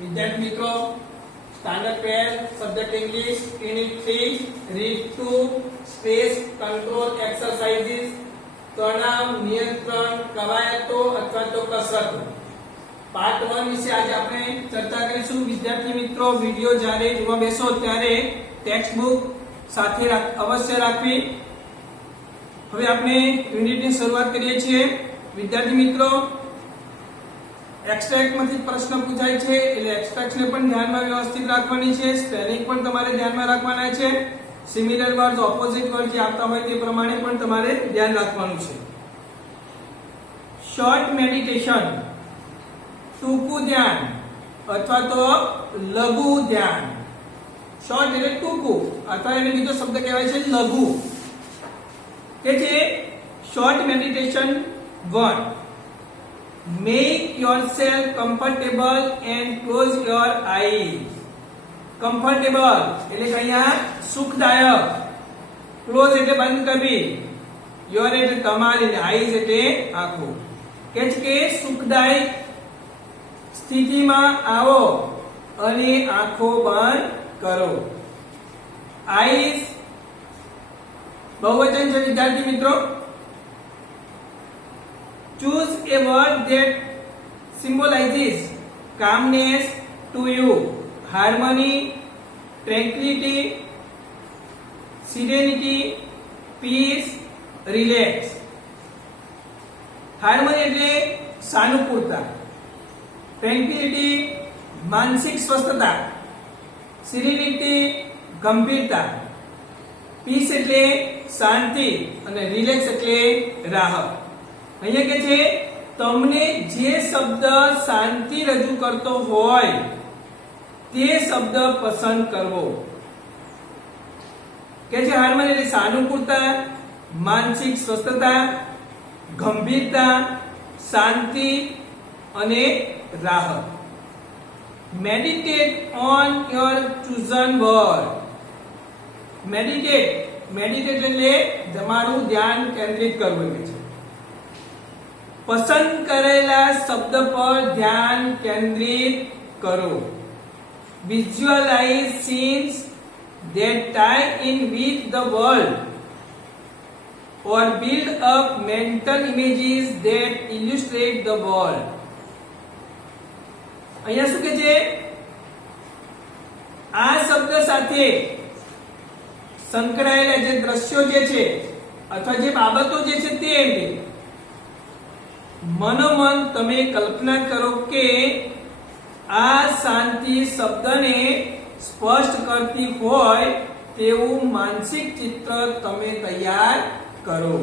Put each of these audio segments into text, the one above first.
विद्यार्थी मित्रों standard 12 subject English unit 3 read 2 stress control exercises तनाव नियंत्रण कवायतो अथवा तो कसरतो पार्ट 1 વિશે આજે આપણે ચર્ચા કરીશું વિદ્યાર્થી મિત્રો વિડિયો જ્યારે જોવા બેસો ત્યારે ટેક્સ્ટ બુક સાથે અવશ્ય રાખવી હવે આપણે યુનિટની શરૂઆત કરીએ છીએ વિદ્યાર્થી મિત્રો एक्सट्रेक्ट માંથી પ્રશ્ન પૂછાય છે એટલે એક્સટ્રેક્ટ ને પણ ધ્યાનમાં વ્યવસ્થિત રાખવાની છે સ્પેલિંગ પણ તમારે ધ્યાનમાં રાખવાના છે સિમિલર વર્ડ્સ ઓપોઝિટ વર્ડ જે આપતા હોય તે પ્રમાણે પણ તમારે ધ્યાન રાખવાનું છે શોર્ટ મેડિટેશન ટૂંકું ધ્યાન અથવા તો લઘુ ધ્યાન શોર્ટ એટલે ટૂંકું અથવા એને બીજો શબ્દ કહેવાય છે લઘુ કે છે short meditation 1 Make yourself comfortable and close your eyes. Comfortable એટલે કે અહીંયા સુખદાયક. Close એટલે બંધ કરવી. Your એટલે તમારી ને eyes એટલે આંખો. કે છે કે સુખદાયક સ્થિતિમાં આવો અને આંખો બંધ કરો. Eyes બહુવચન છે વિદ્યાર્થી મિત્રો. Choose a word that symbolizes calmness to you. Harmony, tranquility, serenity, peace, relax. Harmony એટલે સાનુકૂળતા. Tranquility માનસિક સ્વસ્થતા. Serenity ગંભીરતા. Peace એટલે શાંતિ અને relax એટલે રાહત. અહીંયા કે છે તમને જે શબ્દ શાંતિ રજૂ કરતો હોય તે શબ્દ પસંદ કરવો કે છે હાર્મની એટલે સાનુકૂળતા માનસિક સ્વસ્થતા ગંભીરતા શાંતિ અને રાહત meditate on your chosen word meditate એટલે તમારું ધ્યાન કેન્દ્રિત કરવું છે પસંદ કરેલા શબ્દ પર ધ્યાન કેન્દ્રિત કરો visualise scenes that tie in with the world or build up mental images that illustrate the world અહીંયા શું કહે છે આ શબ્દ સાથે સંકળાયેલા જે દ્રશ્યો જે છે અથવા જે બાબતો જે છે તે મનોમન તમે કલ્પના કરો કે આ શાંતિ શબ્દને સ્પષ્ટ કરતી હોય તેવું માનસિક ચિત્ર તમે તૈયાર કરો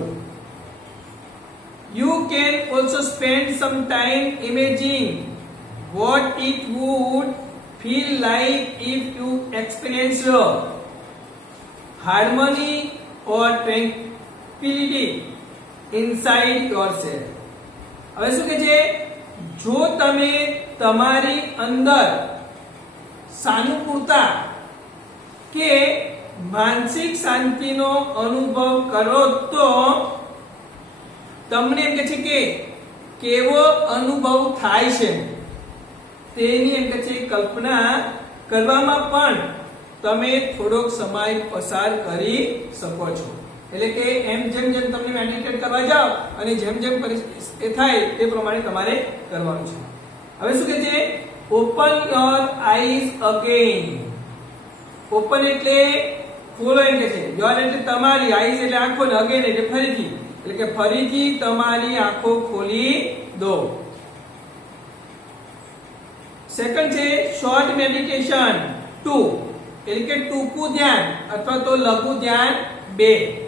You can also spend some time imagining what it would feel like if you experienced harmony or tranquility inside yourself હવે શું કે છે જો તમે તમારી અંદર સાનુકૂળતા કે માનસિક શાંતિનો અનુભવ કરો તો તમને એમ કે છે કે કેવો અનુભવ થાય છે તેની એમ કે છે કલ્પના કરવામાં પણ તમે થોડોક સમય પસાર કરી શકો છો એટલે કે એમ જેમ જેમ તમને મેડિટેટ કરવા જાઓ અને જેમ જેમ એ થાય તે પ્રમાણે તમારે કરવાનું છે હવે શું કહે છે open your eyes again open એટલે ખોલો એમ કે છે યોર એટલે તમારી આઈઝ એટલે આંખો ને અગેન એટલે ફરીથી એટલે કે ફરીથી તમારી આંખો ખોલી દો સેકન્ડ છે શોર્ટ મેડિટેશન 2 એટલે કે ટૂંકું ધ્યાન અથવા તો લઘુ ધ્યાન 2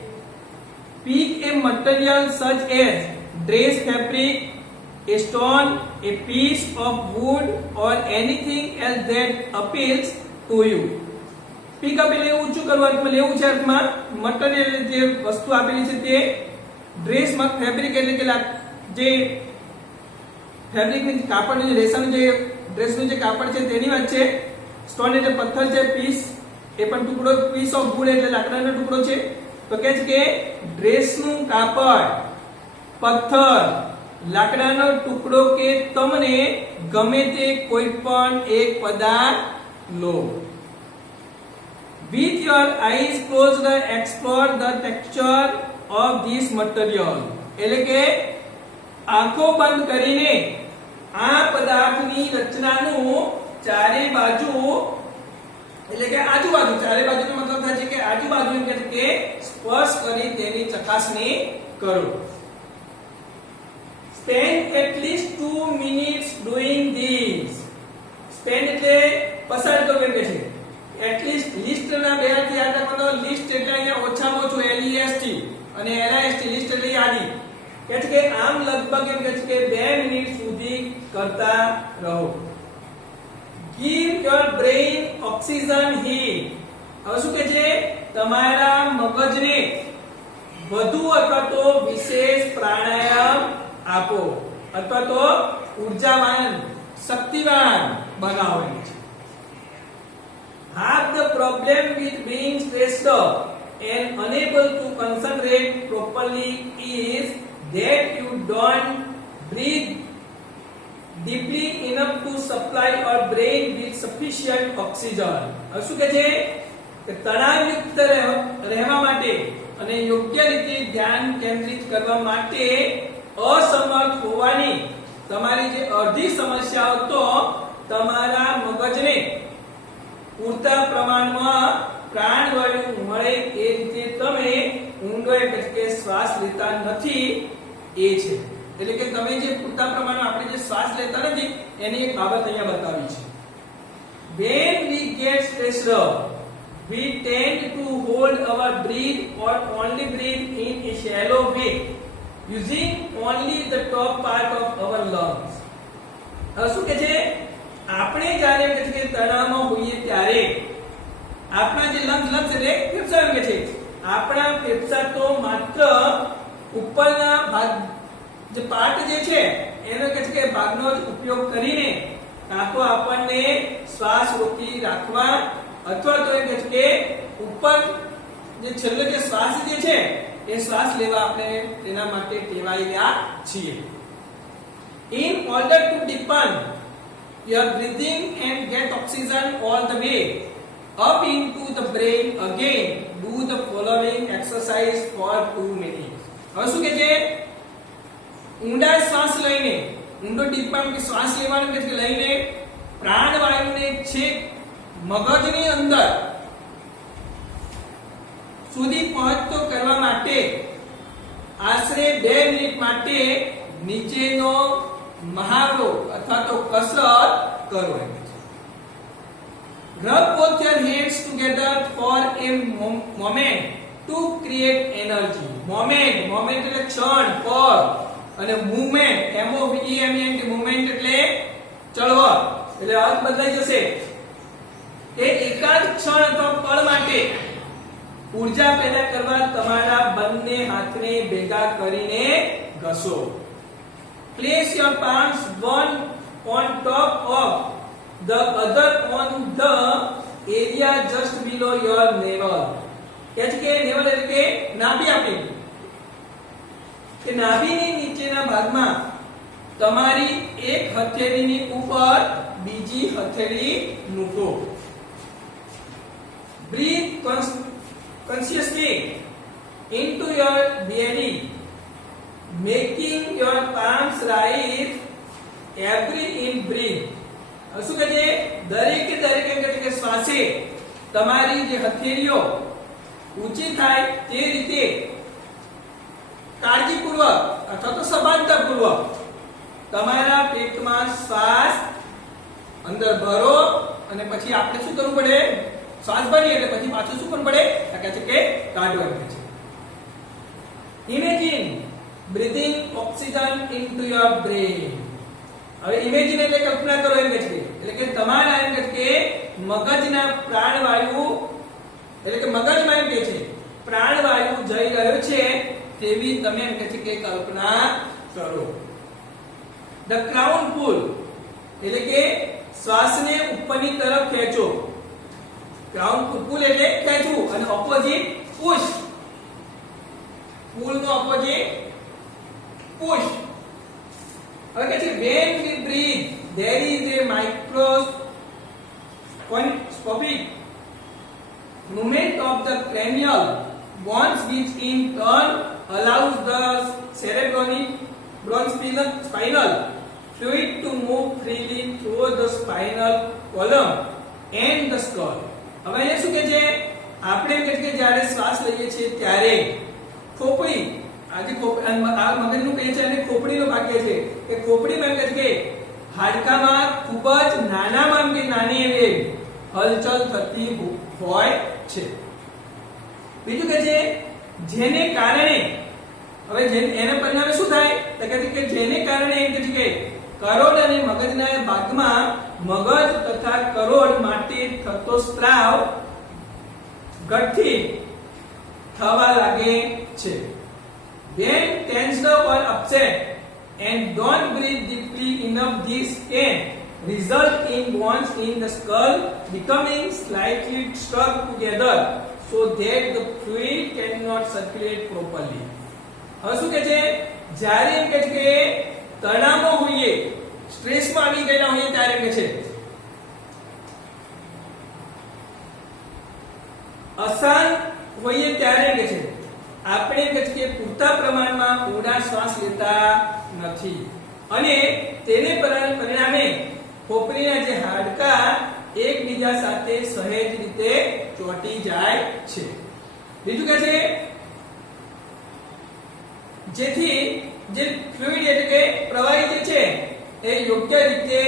Pick a material such as dress fabric, a stone, a piece of wood or anything else that appeals to you. Pick up એટલે ઊંચું કરવું અર્થમાં લેવું છે અર્થમાં મટીરીયલ જે વસ્તુ આપેલી છે તે ડ્રેસ માં ફેબ્રિક એટલે કે જે ફેબ્રિક ની કાપડ જે રેશમનું જે ડ્રેસનું જે કાપડ છે તેની વાત છે સ્ટોન એટલે પથ્થર છે પીસ એ પણ ટુકડો પીસ ઓફ વુડ એટલે લાકડાનો ટુકડો છે તો કહે છે કે ડ્રેસનું કાપડ પથ્થર લાકડાનો ટુકડો કે તમને ગમે તે કોઈ પણ એક પદાર્થ લો. With your eyes closed, explore the texture of this material. એટલે કે આંખો બંધ કરીને આ પદાર્થની રચનાનું ચારે બાજુ એટલે કે આજુબાજુ ચારે બાજુનો મતલબ થાય છે કે આજુબાજુ એમ કહે છે કે સ્પર્શ કરી તેની ચકાસણી કરો. Spend at least 2 minutes doing this. Spend એટલે પસાર કરવું એમ કહે છે. At least list ના બે અર્થ યાદ રાખવાનો. list એટલે અહીંયા ઓછામાં ઓછું LEST અને LIST list એટલે યાદી. કહે છે કે આમ લગભગ એમ કહે છે કે 2 મિનિટ સુધી કરતા રહો. Give your brain oxygen heat. હવે શું કહે છે? તમારા મગજને વધુ અથવા તો વિશેષ પ્રાણાયામ આપો અથવા તો ઉર્જાવાન શક્તિવાન બનાવો છે. Half the problem with being stressed and unable to concentrate properly is that you don't breathe deeply enough to supply our brain with sufficient oxygen. હવે શું કહે છે કે તણાવયુક્ત રહેવા માટે અને યોગ્ય રીતે ધ્યાન કેન્દ્રિત કરવા માટે અસમર્થ હોવાની તમારી જે અડધી સમસ્યાઓ તો તમારા મગજને પૂરતા પ્રમાણમાં પ્રાણવાયુ મળે એ રીતે તમે ઊંડો એટલે કે શ્વાસ લેતા નથી એ છે. એટલે કે તમે જે પૂરતા પ્રમાણમાં આપણે જે શ્વાસ લેતા નથી એની એક બાબત અહીંયા બતાવી છે. When we get stressed, we tend to hold our breath or only breathe in a shallow way, using only the top part of our lungs. હવે શું કહે છે? આપણે જ્યારે કહે છે કે તણાવમાં હોઈએ ત્યારે આપણા જે લંગ્સ એટલે ફેફસા એમ કહે છે આપણા ફેફસા તો માત્ર ઉપરના ભાગ જે પાર્ટ જે છે એનો કહે છે કે ભાગનો જ ઉપયોગ કરીને કાં તો આપણને શ્વાસ રોકી રાખવા અથવા તો એમ કહે છે કે ઉપર જે છેલ્લો જે શ્વાસ જે છે એ શ્વાસ લેવા આપણે તેના માટે ટેવાયેલા છીએ. In order to deepen your breathing and get oxygen all the way up into the brain, again do the following exercise for 2 minutes. હવે શું કહે છે? ઊંડા શ્વાસ લઈને ઊંડો ડીપમાં કે શ્વાસ લેવાનો કે લઈને પ્રાણવાયુને છેક મગજની અંદર સુધી પહોંચતો કરવા માટે આશરે 2 મિનિટ માટે નીચેનો મહાવરો અથવા તો કસરત કરો. Rub both your hands together for a moment to create energy. moment એટલે ક્ષણ પર અને movement MOVEMENT movement એટલે ચળવળ એટલે અર્થ બદલાઈ જશે. એ એકાદ ક્ષણ અથવા પળ માટે ઊર્જા પેદા કરવા તમારા બંને હાથને ભેગા કરીને ઘસો. Place your palms one on top of the other on the area just below your navel. કે navel એટલે કે નાભી આપણી કે નાભીની નીચેના ભાગમાં તમારી એક હથેળીની ઉપર બીજી હથેળી મૂકો. Breathe consciously into your belly, making your palms rise every in breath. શું કહે છે? દરેકે એમ કહે છે કે શ્વાસે તમારી જે હથેળીઓ ઊંચી થાય તે રીતે કાળજીપૂર્વક અથવા તો સભાનતાપૂર્વક તમારા પેટમાં શ્વાસ અંદર ભરો અને પછી આપણે શું કરવું પડે? શ્વાસ ભરીએ એટલે પછી પાછું શું કરવું પડે? કહે છે કે કાઢવાનું છે. Imagine breathing oxygen into your brain. હવે ઇમેજિન એટલે કલ્પના કરો એમ કહે છે એટલે કે તમારા એમ કહે કે મગજના પ્રાણવાયુ એટલે કે મગજમાં એમ કહે છે પ્રાણવાયુ જઈ રહ્યો છે તેવી તમે એમ કહે છે કે કલ્પના કરો. The crown pull એટલે કે શ્વાસને ઉપરની તરફ ખેંચો. ક્રાઉન પુલ એટલે ખેંચવું અને ઓપોઝિટ પુશ. પુલ નો ઓપોઝિટ પુશ. હવે કે છે when we breathe there microscopic movement of the cranial bones, which in turn allows the cerebrospinal fluid to move freely through the spinal column and the skull. હવે અહીંયા શું કહે છે? આપણે એમ કહે છે કે જ્યારે શ્વાસ લઈએ છીએ ત્યારે ખોપડી, આજે આ મગજનું કહે છે અને ખોપડીનો ભાગ કહે છે કે ખોપડીમાં એમ કહે છે કે હાડકામાં ખૂબ જ નાનામાં કે નાની એવી હલચલ થતી હોય છે. બીજું કહે છે જેને કારણે, હવે એના પરિણામે શું થાય તો કહે છે કે જેને કારણે એમ કહે છે કે કરોડ અને મગજના ભાગમાં મગજ તથા કરોડ માટે થતો સ્ત્રાવ ગઠ્ઠી થવા લાગે છે. When tensed up or upset and don't breathe deeply enough, this can result in bones in the skull becoming slightly stuck together so that the fluid cannot circulate properly. હવે શું કહે છે? જ્યારે એમ કહે છે કે તણાવમાં હોઈએ, સ્ટ્રેસમાં આવી ગયેલા હોઈએ ત્યારે એમ કહે છે અશાંત હોઈએ ત્યારે એમ કહે છે આપણે એમ કહે છે કે પૂરતા પ્રમાણમાં ઊંડા શ્વાસ લેતા નથી અને તેને પરિણામે ખોપરીના જે હાડકા એકબીજા સાથે સહેજ રીતે ચોંટી જાય છે. બીજું કહે છે જેથી જે ફ્લુઇડ એટલે કે પ્રવાહી જે છે એ યોગ્ય રીતે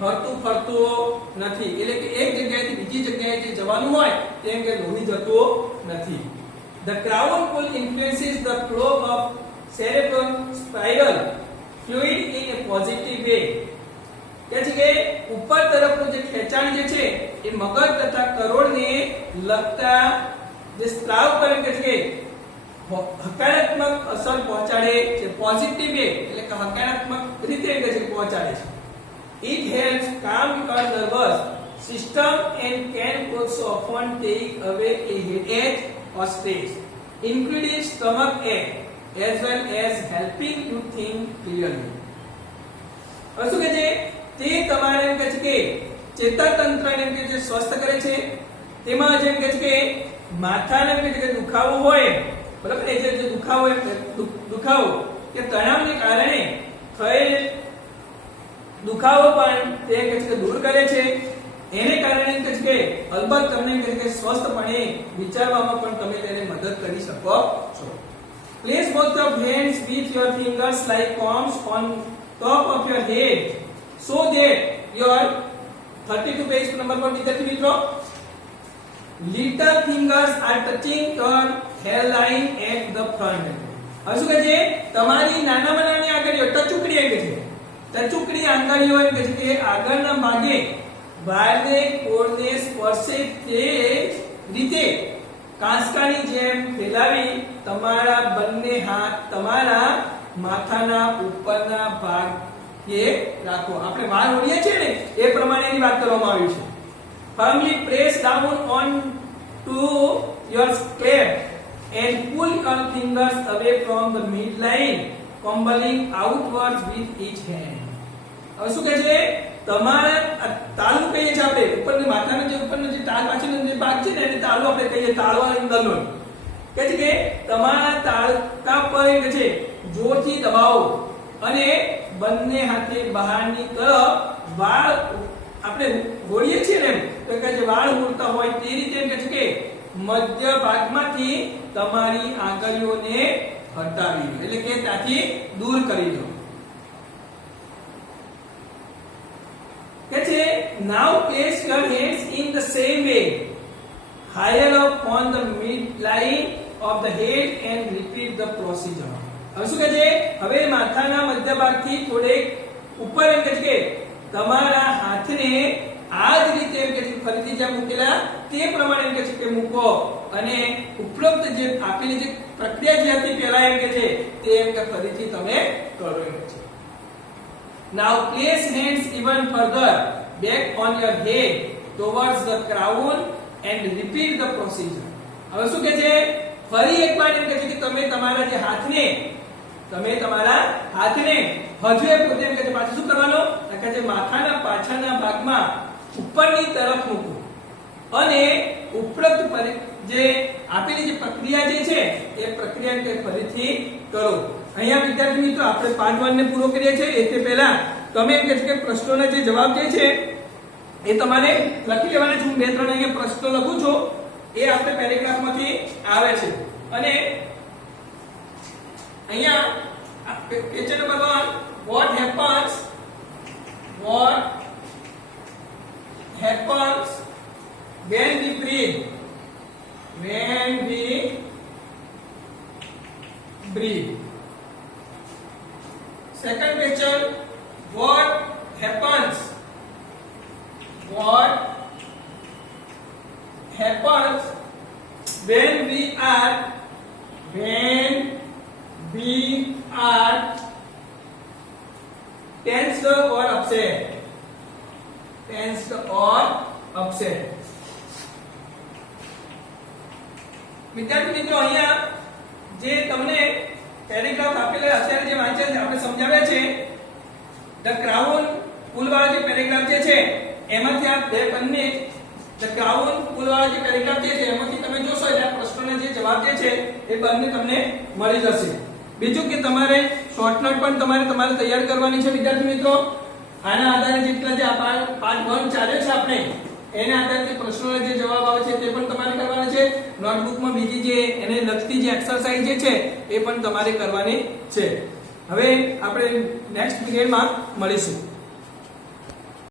ફરતું નથી, એટલે કે એક જગ્યાએથી બીજી જગ્યાએ જે જવાનું હોય તેમ કે લોહી જતું નથી. The crown pull influences the flow of cerebrospinal fluid in a positive way. કે છે કે ઉપર તરફનું જે ખેંચાણ જે છે એ મગજ તથા કરોડને લગતા જે સ્ત્રાવ પર કે છે કે હકારાત્મક અસર પહોંચાડે છે. પોઝિટિવ વે એટલે કે હકારાત્મક રીતે કે છે પહોંચાડે છે. It helps calm your nervous system and can also often take away a headache or stress, including stomach ache, as well as helping you think clearly. હવે શું કહે છે? તે તમારે એમ કહે છે કે ચેતાતંત્રને એમ કે છે સ્વસ્થ કરે છે. તેમાં જેમ કહે છે કે માથાને એમ કહે છે કે દુખાવો હોય, બરાબર, એ જે દુખાવો કે તણાવને કારણે થયેલ દુખાવો પણ તે એમ કહે છે કે દૂર કરે છે. એને કારણે એમ કહે છે કે અલબત્ત તમને એમ કહે છે કે સ્વસ્થપણે વિચારવામાં પણ તમે તેને મદદ કરી શકો છો. Place both of hands with your fingers like palms on top of your head so that your 32 page number પર વિદ્યાર્થી મિત્રો little fingers are touching your hairline at the front. હવે શું કહે છે? તમારી નાનામાં નાની આંગળીઓ ટચુકડી એમ કહે છે, ટચુકડી આંગળીઓ એમ કહે છે કે આગળના ભાગે વાળને કોળને સ્પર્શે તે રીતે કાંસકાની જેમ ફેલાવી તમારા બંને હાથ તમારા માથાના ઉપરના ભાગે રાખો. આપણે વાળ ઓળીએ છીએ ને એ પ્રમાણેની વાત કરવામાં આવી છે. Firmly press down on to your scalp and pull your fingers away from the midline, combing outwards with each hand. હવે શું કહે છે? તમારા તાલુ કહીએ છીએ આપણે, ઉપરની માથાનો જે ઉપરનો જે તાલ પાછળનો જે ભાગ છે ને એને તાલુ આપણે કહીએ, તાળવા ઇન્દરનો. કહે છે કે તમારા તાળકા પર કે છે જોરથી દબાવો અને બંને હાથે બહારની તરફ વાળ આપણે હોળીએ છીએ ને તો કે જે વાળ ઉડતા હોય તે રીતે એમ કે છે કે મધ્ય ભાગમાંથી તમારી આંગળીઓને હટાવી દો, એટલે કે ત્યાંથી દૂર કરી દો. કે છે now place your hands in the same way higher up on the midline of the head and repeat the procedure. હવે શું કહે છે? હવે માથાના મધ્ય ભાગથી થોડેક ઉપર એમ કે છે કે તમારા હાથને આ જ રીતે એમ કે છે ફરીથી જ્યાં મૂકેલા તે પ્રમાણે એમ કે છે કે મૂકો અને ઉપરોક્ત જે આપેલી જે પ્રક્રિયા જે હતી પહેલા એમ કે છે તે એમ કે ફરીથી તમે કરો એમ છે. Now place hands even further back on your head towards the crown and repeat the procedure. હવે શું કહે છે? ફરી એકવાર એમ કહે છે કે તમે તમારા જે હાથને હજવે પોતે એમ કહે છે પાછું શું કરવાનો? કે જે માથાના પાછળના ભાગમાં ઉપરની તરફ મૂકો અને ઉપરોક્ત જે આપેલી જે પ્રક્રિયા જે છે એ પ્રક્રિયાને ફરીથી કરો. અહીંયા વિદ્યાર્થી મિત્રો આપણે પાર્ટ 1 ને પૂરો કરીએ છીએ. એ પહેલા તમે એમ કે પ્રશ્નોના જે જવાબ જે છે એ તમારે લખી લેવાના છે. હું 2-3 અહીંયા પ્રશ્નો લખું છું, એ આપણે પેરેગ્રાફમાંથી આવે છે. અને અહીંયા question number 1, what happens when we breathe? Second question, what happens when we are tensed or upset? વિદ્યાર્થી મિત્રો અહીંયા જે તમને પેરેગ્રાફ આપેલા અત્યારે જે વાંચ્યા છે આપણે સમજાવ્યા છે. ધ ક્રાઉન પુલવાળા જે પેરેગ્રાફ જે છે એમાંથી આ બે બંને ધ ક્રાઉન પુલવાળા જે પેરેગ્રાફ જે છે એમાંથી તમે જોશો એટલે આ પ્રશ્નોના જે જવાબ જે છે એ બંને તમને મળી જશે. બીજું કે તમારે શોર્ટ નોટ પણ તમારે તૈયાર કરવાની છે વિદ્યાર્થી મિત્રો. આના આધારે જેટલા જે પાર્ટ 1 ચાલ્યો છે આપણે એના આધારે પ્રશ્નોના જે જવાબ આવે છે તે પણ તમારે કરવાના છે. નોટબુકમાં બીજી જે એને લગતી જે એક્સરસાઇઝ જે છે એ પણ તમારે કરવાની છે. હવે આપણે નેક્સ્ટ પીરિયડમાં મળીશું.